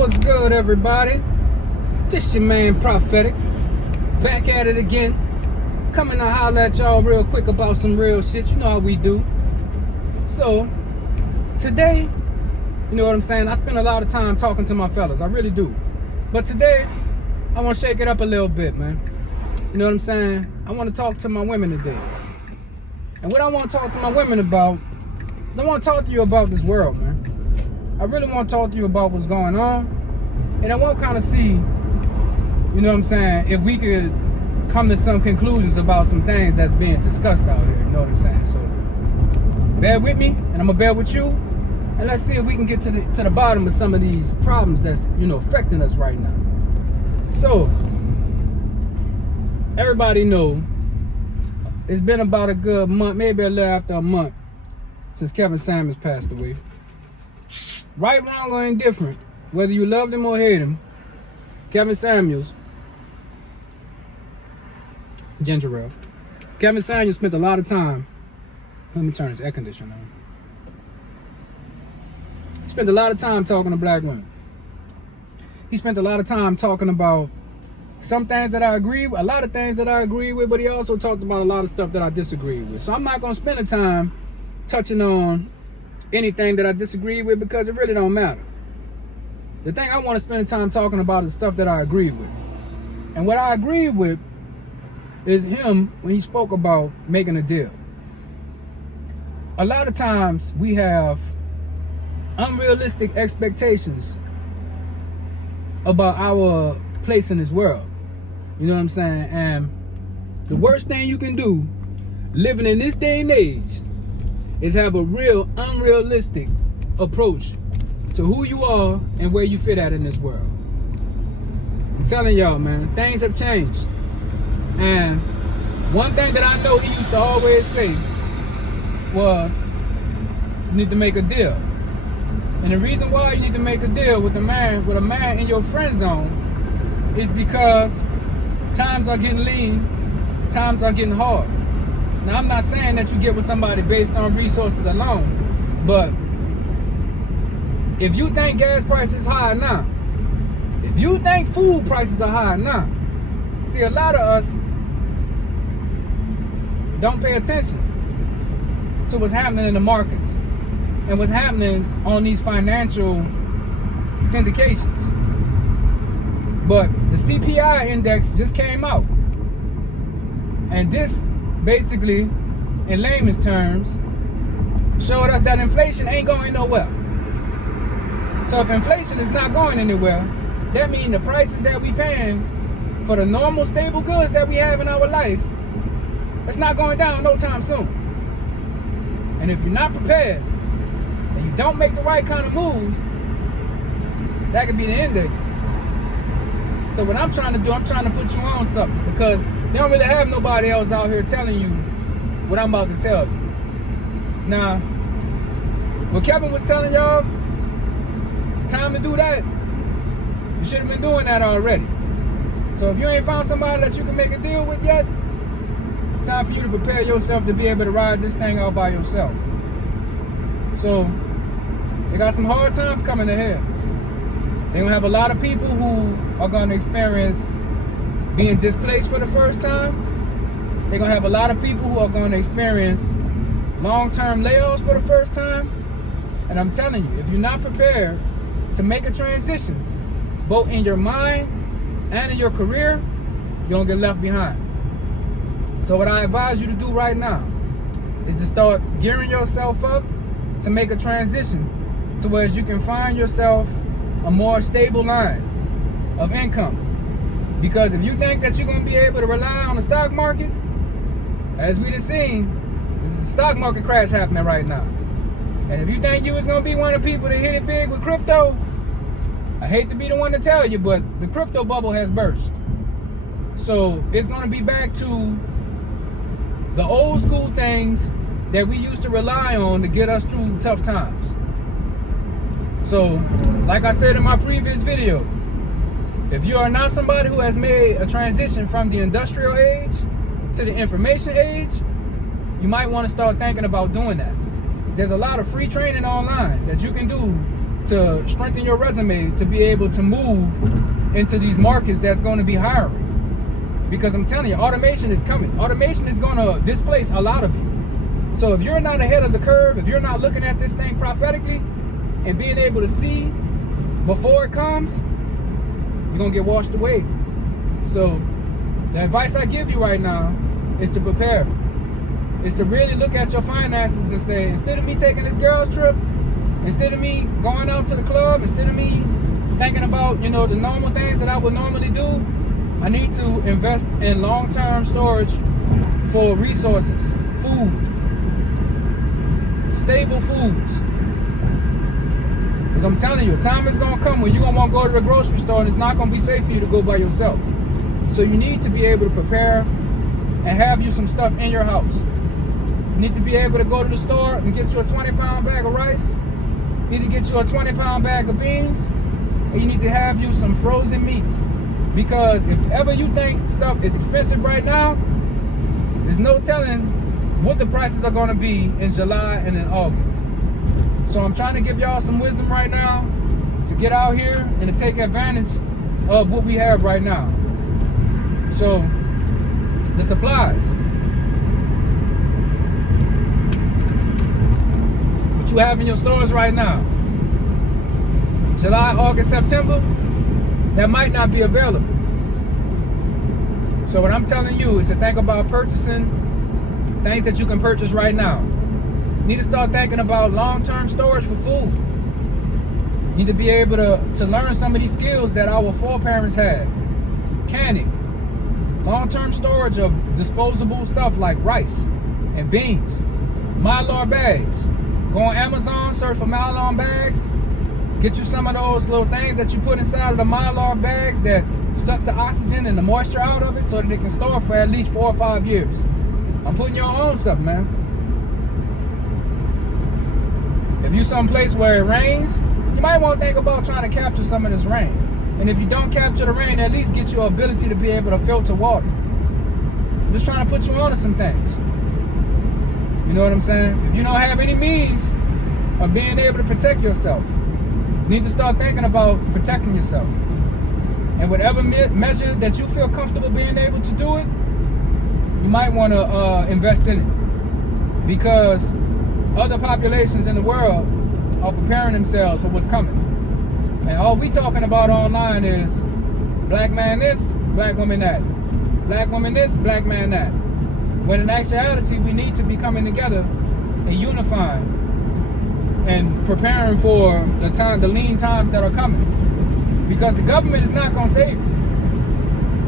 What's good, everybody? This your man Prophetic, back at it again, coming to holler at y'all real quick about some real shit. You know how we do. So today, you know what I'm saying, I spend a lot of time talking to my fellas, I really do. But today I want to shake it up a little bit, man. You know what I'm saying? I want to talk to my women today. And what I want to talk to my women about is I want to talk to you about this world, man. I really want to talk to you about what's going on. And I want to kind of see, you know what I'm saying, if we could come to some conclusions about some things that's being discussed out here. You know what I'm saying? So bear with me, and I'm going to bear with you. And let's see if we can get to the bottom of some of these problems that's, you know, affecting us right now. So, everybody know, it's been about a good month, maybe a little after a month, since Kevin Samuels passed away. Right, wrong, or indifferent, whether you loved him or hate him, Kevin Samuels, Ginger Ale. Kevin Samuels spent a lot of time. Let me turn this air conditioner on. He spent a lot of time talking to black women. He spent a lot of time talking about some things that I agree with, a lot of things that I agree with, but he also talked about a lot of stuff that I disagree with. So I'm not going to spend the time touching on anything that I disagree with because it really don't matter. The thing I want to spend the time talking about is stuff that I agree with. And what I agree with is him when he spoke about making a deal. A lot of times we have unrealistic expectations about our place in this world. You know what I'm saying? And the worst thing you can do living in this day and age is have a real unrealistic approach to who you are and where you fit at in this world. I'm telling y'all, man, things have changed. And one thing that I know he used to always say was, you need to make a deal. And the reason why you need to make a deal with a man in your friend zone is because times are getting lean, times are getting hard. Now, I'm not saying that you get with somebody based on resources alone, but if you think gas prices high now, if you think food prices are high now, see, a lot of us don't pay attention to what's happening in the markets and what's happening on these financial syndications. But the CPI index just came out. And this basically, in layman's terms, showed us that inflation ain't going nowhere. So if inflation is not going anywhere, that means the prices that we paying for the normal stable goods that we have in our life, it's not going down no time soon. And if you're not prepared and you don't make the right kind of moves, that could be the end of it. So what I'm trying to do, I'm trying to put you on something, because they don't really have nobody else out here telling you what I'm about to tell you. Now, what Kevin was telling y'all, time to do that, you should have been doing that already. So if you ain't found somebody that you can make a deal with yet, it's time for you to prepare yourself to be able to ride this thing out by yourself. So, they got some hard times coming ahead. They're gonna have a lot of people who are gonna experience being displaced for the first time. They're gonna have a lot of people who are gonna experience long-term layoffs for the first time. And I'm telling you, if you're not prepared to make a transition, both in your mind and in your career, you're gonna get left behind. So what I advise you to do right now is to start gearing yourself up to make a transition to where you can find yourself a more stable line of income. Because if you think that you're going to be able to rely on the stock market, as we have seen, there's a stock market crash happening right now. And if you think you was going to be one of the people that hit it big with crypto, I hate to be the one to tell you, but the crypto bubble has burst. So it's going to be back to the old school things that we used to rely on to get us through tough times. So, like I said in my previous video, if you are not somebody who has made a transition from the industrial age to the information age, you might want to start thinking about doing that. There's a lot of free training online that you can do to strengthen your resume to be able to move into these markets that's going to be hiring. Because I'm telling you, automation is coming. Automation is going to displace a lot of you. So if you're not ahead of the curve, if you're not looking at this thing prophetically and being able to see before it comes, you're going to get washed away. So the advice I give you right now is to prepare. Is to really look at your finances and say, instead of me taking this girl's trip, instead of me going out to the club, instead of me thinking about, the normal things that I would normally do, I need to invest in long-term storage for resources, food, stable foods. Because I'm telling you, time is going to come when you're going to want to go to the grocery store and it's not going to be safe for you to go by yourself. So you need to be able to prepare and have you some stuff in your house. You need to be able to go to the store and get you a 20-pound bag of rice. You need to get you a 20-pound bag of beans. And you need to have you some frozen meats. Because if ever you think stuff is expensive right now, there's no telling what the prices are going to be in July and in August. So I'm trying to give y'all some wisdom right now to get out here and to take advantage of what we have right now. So the supplies. What you have in your stores right now, July, August, September, that might not be available. So what I'm telling you is to think about purchasing things that you can purchase right now. You need to start thinking about long-term storage for food. You need to be able to learn some of these skills that our foreparents had. Canning. Long-term storage of disposable stuff like rice and beans. Mylar bags. Go on Amazon, search for Mylar bags. Get you some of those little things that you put inside of the Mylar bags that sucks the oxygen and the moisture out of it so that it can store for at least 4 or 5 years. I'm putting you on something, man. If you're someplace where it rains, you might want to think about trying to capture some of this rain. And if you don't capture the rain, at least get your ability to be able to filter water. I'm just trying to put you on to some things. You know what I'm saying? If you don't have any means of being able to protect yourself, you need to start thinking about protecting yourself. And whatever measure that you feel comfortable being able to do it, you might want to invest in it. Because other populations in the world are preparing themselves for what's coming. And all we talking about online is black man this, black woman that. Black woman this, black man that. When in actuality, we need to be coming together and unifying and preparing for the lean times that are coming. Because the government is not going to save you.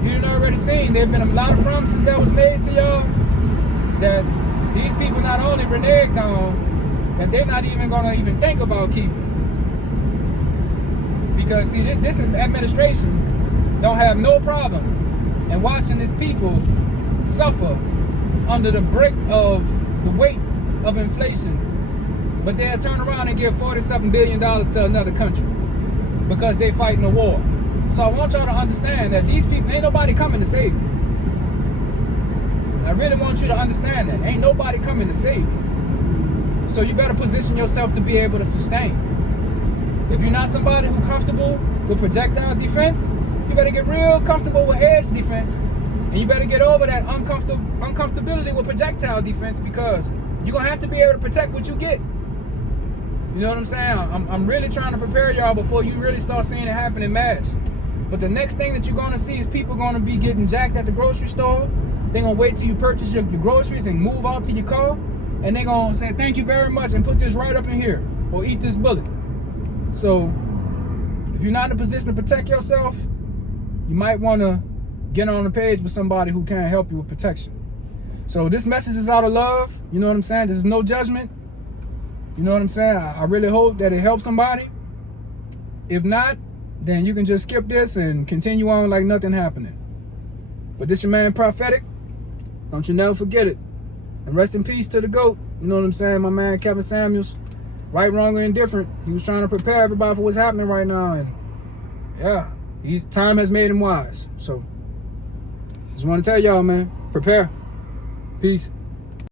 You done already seen, there have been a lot of promises that was made to y'all that these people not only reneged on, that they're not even going to even think about keeping. Because see, this administration don't have no problem in watching these people suffer under the brick of the weight of inflation. But they'll turn around and give $40-something billion to another country because they fighting a war. So I want y'all to understand that these people, ain't nobody coming to save you. I really want you to understand that. Ain't nobody coming to save you. So you better position yourself to be able to sustain. If you're not somebody who's comfortable with projectile defense, you better get real comfortable with edge defense. And you better get over that uncomfortability with projectile defense, because you're going to have to be able to protect what you get. You know what I'm saying? I'm really trying to prepare y'all before you really start seeing it happen in mass. But the next thing that you're going to see is people going to be getting jacked at the grocery store. They're going to wait till you purchase your groceries and move out to your car. And they're going to say, thank you very much, and put this right up in here. Or eat this bullet. So, if you're not in a position to protect yourself, you might want to get on the page with somebody who can help you with protection. So this message is out of love. You know what I'm saying? There's no judgment. You know what I'm saying? I really hope that it helps somebody. If not, then you can just skip this and continue on like nothing happening. But this your man Prophetic. Don't you never forget it. And rest in peace to the GOAT. You know what I'm saying? My man Kevin Samuels. Right, wrong, or indifferent. He was trying to prepare everybody for what's happening right now. And yeah, time has made him wise. So just want to tell y'all, man, prepare. Peace.